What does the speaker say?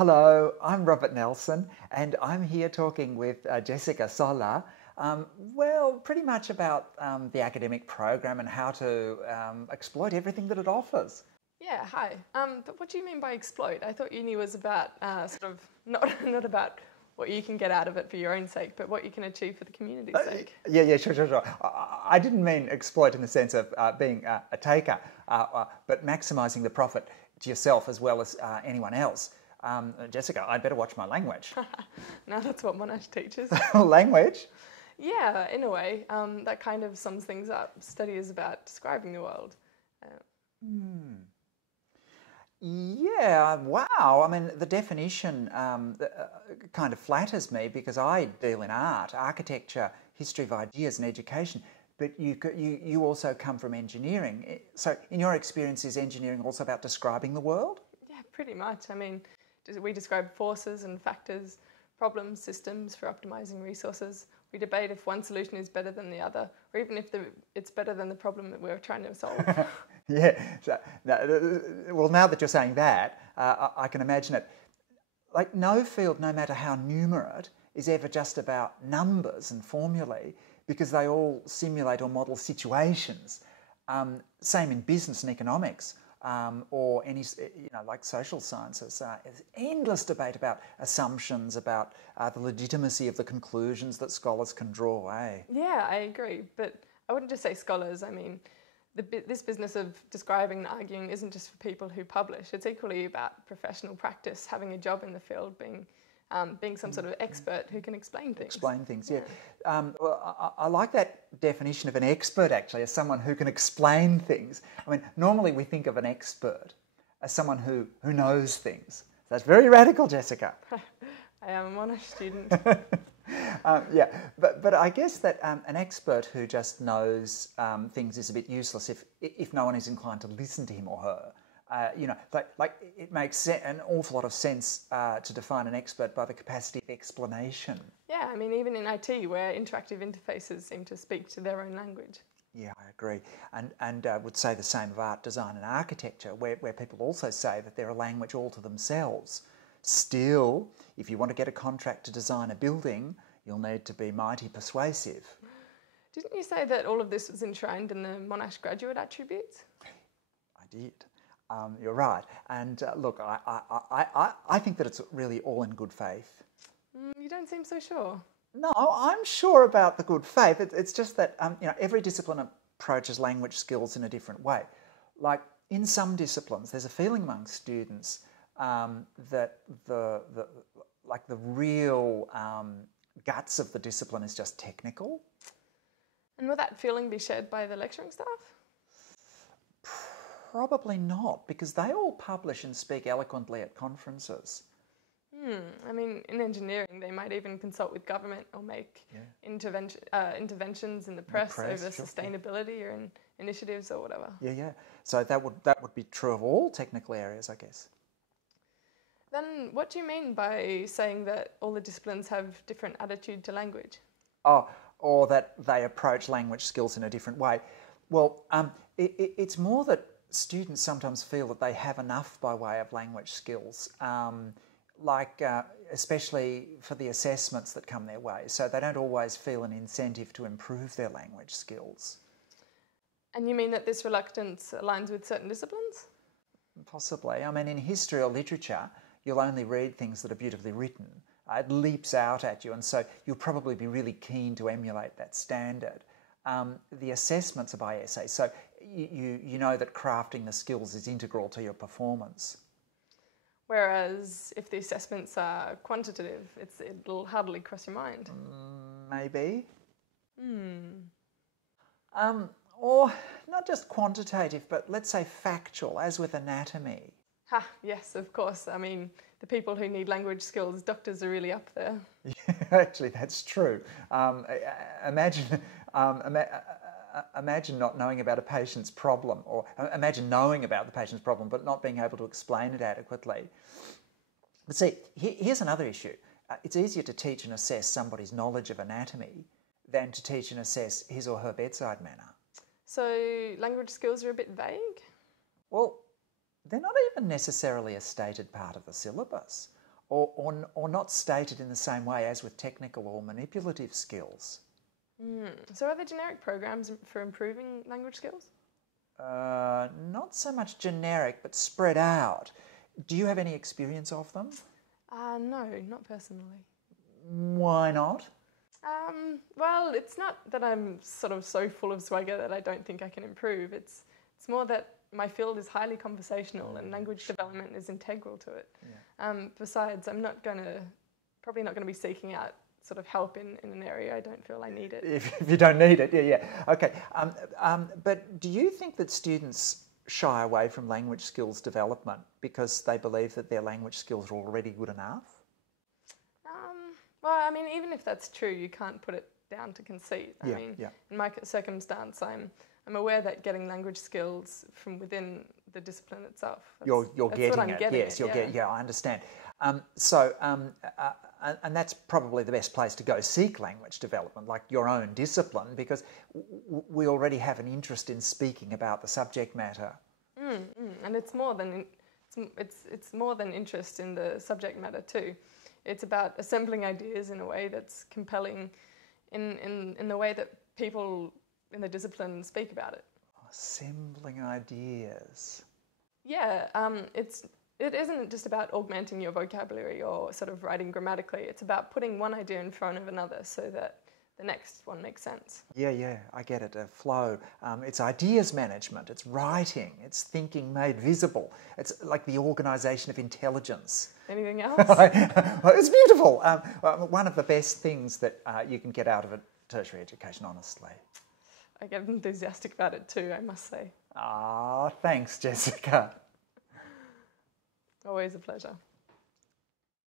Hello, I'm Robert Nelson, and I'm here talking with Jessica Sola. Pretty much about the academic program and how to exploit everything that it offers. Yeah, hi. But what do you mean by exploit? I thought uni was about sort of not about what you can get out of it for your own sake, but what you can achieve for the community's sake. Yeah, sure. I didn't mean exploit in the sense of being a taker, but maximising the profit to yourself as well as anyone else. Jessica, I'd better watch my language. Now that's what Monash teaches. Language? Yeah, in a way. That kind of sums things up. Study is about describing the world. Yeah, wow. I mean, the definition kind of flatters me because I deal in art, architecture, history of ideas and education, but you also come from engineering. So in your experience, is engineering also about describing the world? Yeah, pretty much. I mean, we describe forces and factors, problems, systems for optimizing resources. We debate if one solution is better than the other, or even if it's better than the problem that we're trying to solve. Yeah. Well, now that you're saying that, I can imagine it. Like no field, no matter how numerate, is ever just about numbers and formulae because they all simulate or model situations. Same in business and economics. Or any, like social sciences. There's endless debate about assumptions, about the legitimacy of the conclusions that scholars can draw, eh? Yeah, I agree, but I wouldn't just say scholars. I mean, this business of describing and arguing isn't just for people who publish. It's equally about professional practice, having a job in the field, being some sort of expert who can explain things. Explain things, yeah. I like that definition of an expert, actually, as someone who can explain things. I mean, normally we think of an expert as someone who knows things. That's very radical, Jessica. I am a Monash student. Yeah, but I guess that an expert who just knows things is a bit useless if no one is inclined to listen to him or her. It makes an awful lot of sense to define an expert by the capacity of explanation. Yeah, I mean, even in IT, where interactive interfaces seem to speak to their own language. Yeah, I agree. And would say the same of art, design and architecture, where people also say that they're a language all to themselves. Still, if you want to get a contract to design a building, you'll need to be mighty persuasive. Didn't you say that all of this was enshrined in the Monash graduate attributes? I did. You're right. And look, I think that it's really all in good faith. You don't seem so sure. No, I'm sure about the good faith. It's just that every discipline approaches language skills in a different way. Like in some disciplines, there's a feeling among students that the real guts of the discipline is just technical. And will that feeling be shared by the lecturing staff? Probably not, because they all publish and speak eloquently at conferences. I mean, in engineering, they might even consult with government or make interventions in the press over sustainability or in initiatives or whatever. Yeah. So that would be true of all technical areas, I guess. Then what do you mean by saying that all the disciplines have different attitude to language? Oh, or that they approach language skills in a different way. Well, it's more that students sometimes feel that they have enough by way of language skills, especially for the assessments that come their way. So they don't always feel an incentive to improve their language skills. And you mean that this reluctance aligns with certain disciplines? Possibly. I mean, in history or literature, you'll only read things that are beautifully written. It leaps out at you, and so you'll probably be really keen to emulate that standard. The assessments are by essay, so you know that crafting the skills is integral to your performance. Whereas if the assessments are quantitative, it'll hardly cross your mind. Maybe. Or not just quantitative, but let's say factual, as with anatomy. Yes, of course. I mean, the people who need language skills, doctors are really up there. Yeah, actually, that's true. Imagine not knowing about a patient's problem, or imagine knowing about the patient's problem but not being able to explain it adequately. But see, here's another issue. It's easier to teach and assess somebody's knowledge of anatomy than to teach and assess his or her bedside manner. So language skills are a bit vague? Well, they're not even necessarily a stated part of the syllabus. or not stated in the same way as with technical or manipulative skills. So are there generic programs for improving language skills? Not so much generic, but spread out. Do you have any experience of them? No, not personally. Why not? Well, it's not that I'm sort of so full of swagger that I don't think I can improve. It's more that my field is highly conversational and language development is integral to it. Yeah. Besides, I'm probably not going to be seeking out sort of help in an area I don't feel I need it. If you don't need it, yeah. Okay. But do you think that students shy away from language skills development because they believe that their language skills are already good enough? Well, I mean, even if that's true, you can't put it down to conceit. I mean, in my circumstance, I'm aware that getting language skills from within the discipline itself. You're getting it. Yes, you're getting. Yeah, I understand. And that's probably the best place to go seek language development, like your own discipline, because we already have an interest in speaking about the subject matter. And it's more than interest in the subject matter too. It's about assembling ideas in a way that's compelling, in the way that people in the discipline speak about it. Assembling ideas. Yeah, it isn't just about augmenting your vocabulary or sort of writing grammatically. It's about putting one idea in front of another so that the next one makes sense. Yeah, I get it. A flow. It's ideas management. It's writing. It's thinking made visible. It's like the organisation of intelligence. Anything else? It's beautiful. One of the best things that you can get out of a tertiary education, honestly. I get enthusiastic about it too, I must say. Thanks, Jessica. Always a pleasure.